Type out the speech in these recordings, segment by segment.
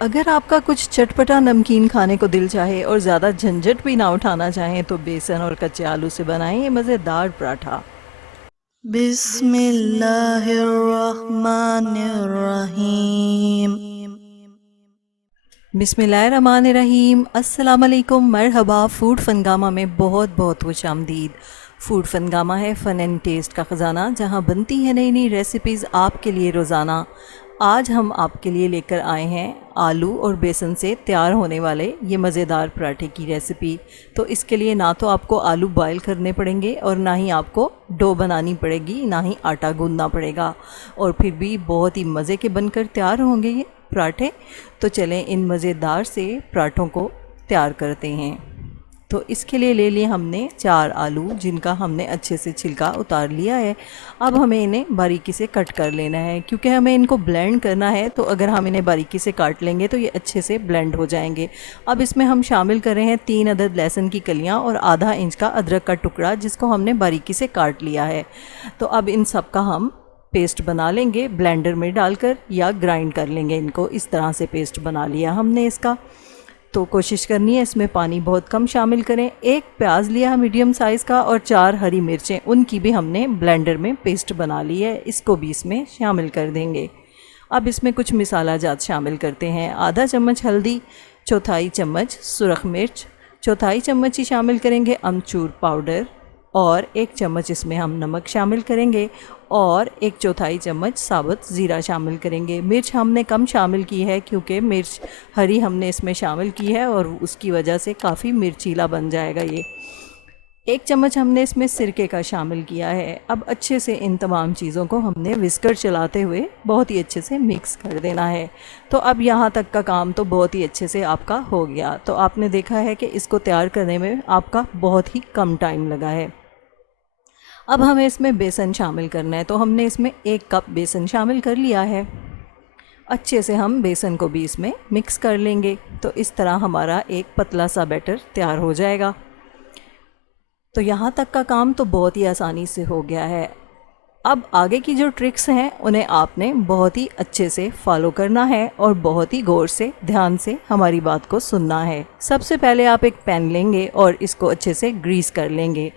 अगर आपका कुछ चटपटा नमकीन खाने को दिल चाहे और ज़्यादा झंझट भी ना उठाना चाहें तो बेसन और कच्चे आलू से बनाएं ये मज़ेदार पराठा। बिस्मिल्लाहिर्रहमानिर्रहीम। बिस्मिल्लाहिर्रहमानिर्रहीम। अस्सलाम वालेकुम, मरहबा। फूड फनगामा में बहुत बहुत खुशामदीद। फूड फनगामा है फ़न एंड टेस्ट का ख़जाना, जहां बनती है नई नई रेसिपीज़ आपके लिए रोज़ाना। आज हम आपके लिए लेकर आए हैं आलू और बेसन से तैयार होने वाले ये मज़ेदार पराठे की रेसिपी। तो इसके लिए ना तो आपको आलू बॉयल करने पड़ेंगे और ना ही आपको डो बनानी पड़ेगी, ना ही आटा गूंदना पड़ेगा, और फिर भी बहुत ही मज़े के बनकर तैयार होंगे ये पराठे। तो चलें इन मज़ेदार से पराठों को तैयार करते हैं। तो इसके लिए ले लिए हमने 4 आलू, जिनका हमने अच्छे से छिलका उतार लिया है। अब हमें इन्हें बारीकी से कट कर लेना है, क्योंकि हमें इनको ब्लेंड करना है। तो अगर हम इन्हें बारीकी से काट लेंगे तो ये अच्छे से ब्लेंड हो जाएंगे। अब इसमें हम शामिल कर रहे हैं 3 अदद लहसुन की कलियां और आधा इंच का अदरक का टुकड़ा, जिसको हमने बारीकी से काट लिया है। तो अब इन सब का हम पेस्ट बना लेंगे ब्लेंडर में डालकर, या ग्राइंड कर लेंगे इनको। इस तरह से पेस्ट बना लिया हमने इसका। तो कोशिश करनी है इसमें पानी बहुत कम शामिल करें। एक प्याज लिया है मीडियम साइज़ का और 4 हरी मिर्चें, उनकी भी हमने ब्लेंडर में पेस्ट बना ली है, इसको भी इसमें शामिल कर देंगे। अब इसमें कुछ मसाला जात शामिल करते हैं। आधा चम्मच हल्दी, चौथाई चम्मच सुरख मिर्च, चौथाई चम्मच ही शामिल करेंगे अमचूर पाउडर, और 1 चम्मच इसमें हम नमक शामिल करेंगे, और 1/4 चम्मच साबुत ज़ीरा शामिल करेंगे। मिर्च हमने कम शामिल की है, क्योंकि मिर्च हरी हमने इसमें शामिल की है और उसकी वजह से काफ़ी मिर्चीला बन जाएगा ये। 1 चम्मच हमने इसमें सिरके का शामिल किया है। अब अच्छे से इन तमाम चीज़ों को हमने विस्कर चलाते हुए बहुत ही अच्छे से मिक्स कर देना है। तो अब यहाँ तक का काम तो बहुत ही अच्छे से आपका हो गया। तो आपने देखा है कि इसको तैयार करने में आपका बहुत ही कम टाइम लगा है। अब हमें इसमें बेसन शामिल करना है। तो हमने इसमें 1 कप बेसन शामिल कर लिया है। अच्छे से हम बेसन को भी इसमें मिक्स कर लेंगे। तो इस तरह हमारा एक पतला सा बैटर तैयार हो जाएगा। तो यहाँ तक का काम तो बहुत ही आसानी से हो गया है। अब आगे की जो ट्रिक्स हैं उन्हें आपने बहुत ही अच्छे से फॉलो करना है और बहुत ही गौर से ध्यान से हमारी बात को सुनना है। सबसे पहले आप एक पैन लेंगे और इसको अच्छे से ग्रीस कर लेंगे।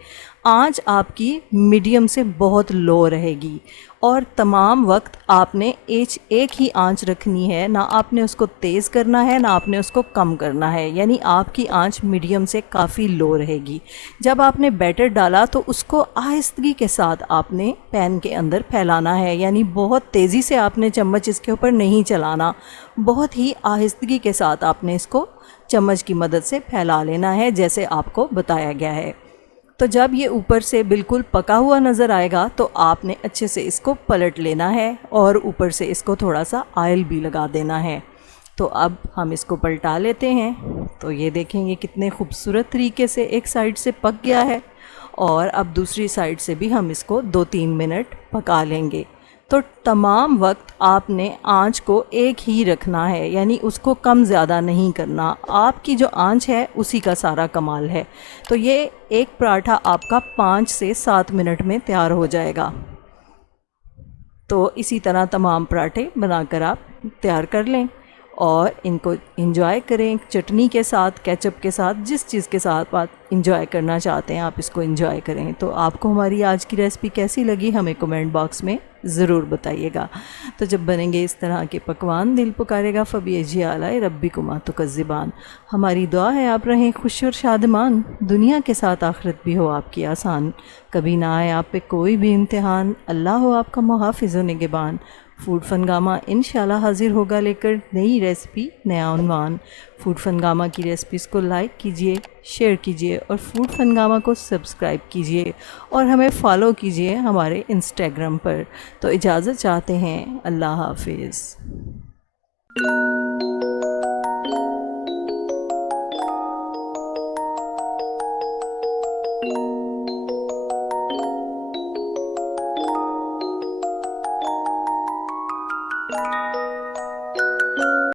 आंच आपकी मीडियम से बहुत लो रहेगी और तमाम वक्त आपने एक ही आंच रखनी है। ना आपने उसको तेज़ करना है, ना आपने उसको कम करना है, यानी आपकी आंच मीडियम से काफ़ी लो रहेगी। जब आपने बैटर डाला तो उसको आहिस्तगी के साथ आपने पैन के अंदर फैलाना है, यानी बहुत तेज़ी से आपने चम्मच इसके ऊपर नहीं चलाना। बहुत ही आहिस्तगी के साथ आपने इसको चम्मच की मदद से फैला लेना है, जैसे आपको बताया गया है। तो जब ये ऊपर से बिल्कुल पका हुआ नज़र आएगा तो आपने अच्छे से इसको पलट लेना है और ऊपर से इसको थोड़ा सा ऑयल भी लगा देना है। तो अब हम इसको पलटा लेते हैं। तो ये देखेंगे कितने खूबसूरत तरीके से एक साइड से पक गया है, और अब दूसरी साइड से भी हम इसको 2-3 मिनट पका लेंगे। तो तमाम वक्त आपने आंच को एक ही रखना है, यानी उसको कम ज़्यादा नहीं करना। आपकी जो आंच है उसी का सारा कमाल है। तो ये एक पराठा आपका 5 से 7 मिनट में तैयार हो जाएगा। तो इसी तरह तमाम पराठे बनाकर आप तैयार कर लें और इनको इंजॉय करें चटनी के साथ, केचप के साथ, जिस चीज़ के साथ आप इंजॉय करना चाहते हैं आप इसको इंजॉय करें। तो आपको हमारी आज की रेसिपी कैसी लगी हमें कमेंट बॉक्स में ज़रूर बताइएगा। तो जब बनेंगे इस तरह के पकवान दिल पुकारेगा फ़बीजी आलाए रब्बिकुमा तुकज़्ज़िबान। हमारी दुआ है आप रहें खुश और शादमान, दुनिया के साथ आखिरत भी हो आपकी आसान। कभी ना आए आप पे कोई भी इम्तिहान, अल्लाह हो आपका मुहाफ़िज़ व निगहबान। फूड फनगामा इंशाल्लाह हाज़िर होगा लेकर नई रेसिपी, नया उन्वान। फूड फनगामा की रेसिपीज़ को लाइक कीजिए, शेयर कीजिए और फूड फनगामा को सब्सक्राइब कीजिए और हमें फ़ॉलो कीजिए हमारे इंस्टाग्राम पर। तो इजाज़त चाहते हैं, अल्लाह हाफिज़।